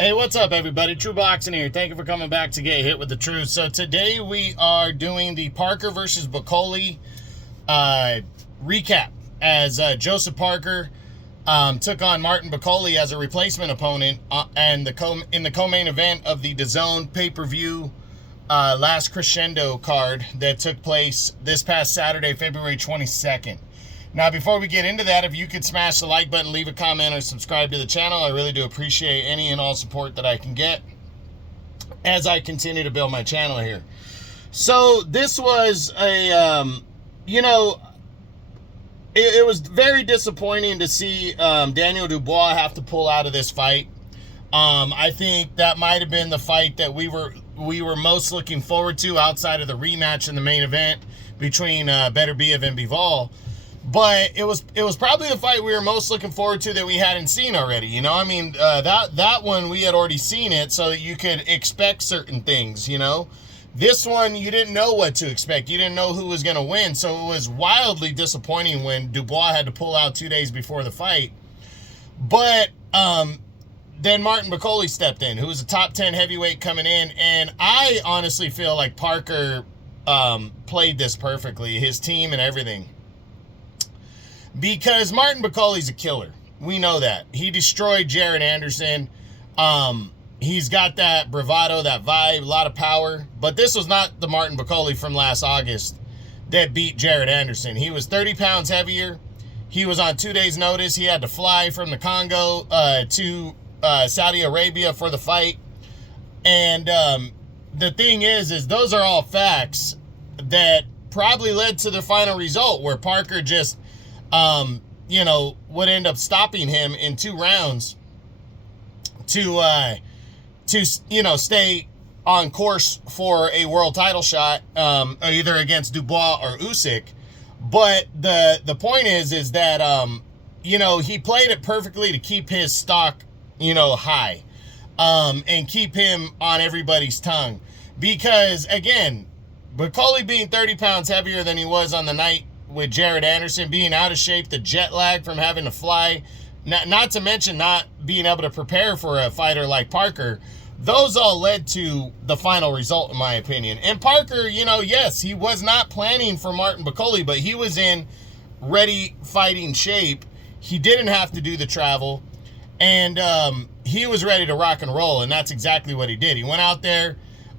Hey, what's up, everybody? True Boxing here. Thank you for coming back to Get Hit with the Truth. So today we are doing the Parker versus Bakolie recap, as Joseph Parker took on Martin Bakolie as a replacement opponent in the co-main event of the DAZN pay-per-view Last Crescendo card that took place this past Saturday, February 22nd. Now, before we get into that, if you could smash the like button, leave a comment, or subscribe to the channel, I really do appreciate any and all support that I can get as I continue to build my channel here. So this was it was very disappointing to see Daniel Dubois have to pull out of this fight. I think that might have been the fight that we were most looking forward to outside of the rematch in the main event between Beterbiev and Bivol. But it was probably the fight we were most looking forward to that we hadn't seen already. You know, I mean, that one we had already seen it, so that you could expect certain things. You know, this one you didn't know what to expect. You didn't know who was going to win, so it was wildly disappointing when Dubois had to pull out 2 days before the fight. But then Martin Bakolie stepped in, who was a top 10 heavyweight coming in, and I honestly feel like Parker played this perfectly, his team and everything. Because Martin Bakolie's a killer. We know that. He destroyed Jared Anderson. He's got that bravado, that vibe, a lot of power. But this was not the Martin Bakolie from last August that beat Jared Anderson. He was 30 pounds heavier. He was on 2 days' notice. He had to fly from the Congo to Saudi Arabia for the fight. And the thing is those are all facts that probably led to the final result, where Parker just would end up stopping him in 2 rounds to stay on course for a world title shot, either against Dubois or Usyk. But the point is that, he played it perfectly to keep his stock, high, and keep him on everybody's tongue. Because, again, Bakolie being 30 pounds heavier than he was on the night with Jared Anderson, being out of shape, the jet lag from having to fly, not to mention not being able to prepare for a fighter like Parker, those all led to the final result, in my opinion. And Parker, yes, he was not planning for Martin Bakolie, but he was in ready fighting shape. He didn't have to do the travel, and he was ready to rock and roll, and that's exactly what he did. He went out there,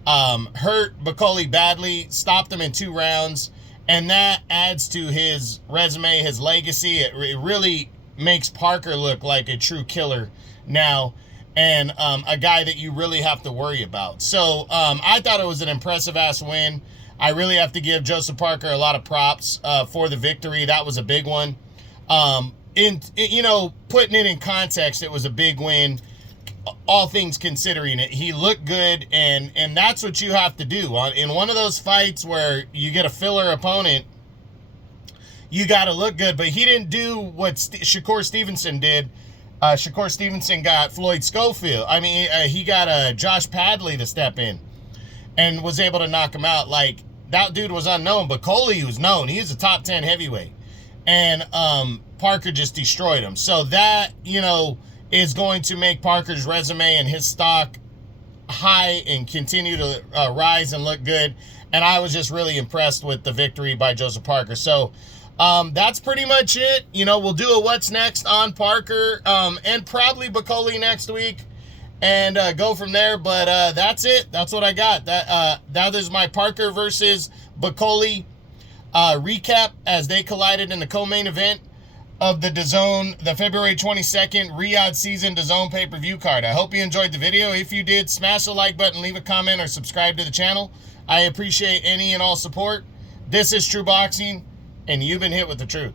hurt Bakolie badly, stopped him in 2 rounds, and that adds to his resume, his legacy. It really makes Parker look like a true killer now, and a guy that you really have to worry about. So I thought it was an impressive-ass win. I really have to give Joseph Parker a lot of props for the victory. That was a big one. Putting it in context, it was a big win. All things considering it, he looked good, and that's what you have to do. In one of those fights where you get a filler opponent, you got to look good, but he didn't do what Shakur Stevenson did. Shakur Stevenson got Floyd Schofield. I mean, he got Josh Padley to step in and was able to knock him out. Like, that dude was unknown, but Bakolie was known. He was a top 10 heavyweight, and Parker just destroyed him. So that, is going to make Parker's resume and his stock high and continue to rise and look good. And I was just really impressed with the victory by Joseph Parker. So that's pretty much it. We'll do a what's next on Parker and probably Bakolie next week, and go from there. But that's it. That's what I got. That is my Parker versus Bakolie recap as they collided in the co-main event of the DAZN, the February 22nd Riyadh season DAZN pay-per-view card. I hope you enjoyed the video. If you did, smash the like button, leave a comment, or subscribe to the channel. I appreciate any and all support. This is True Boxing, and you've been hit with the truth.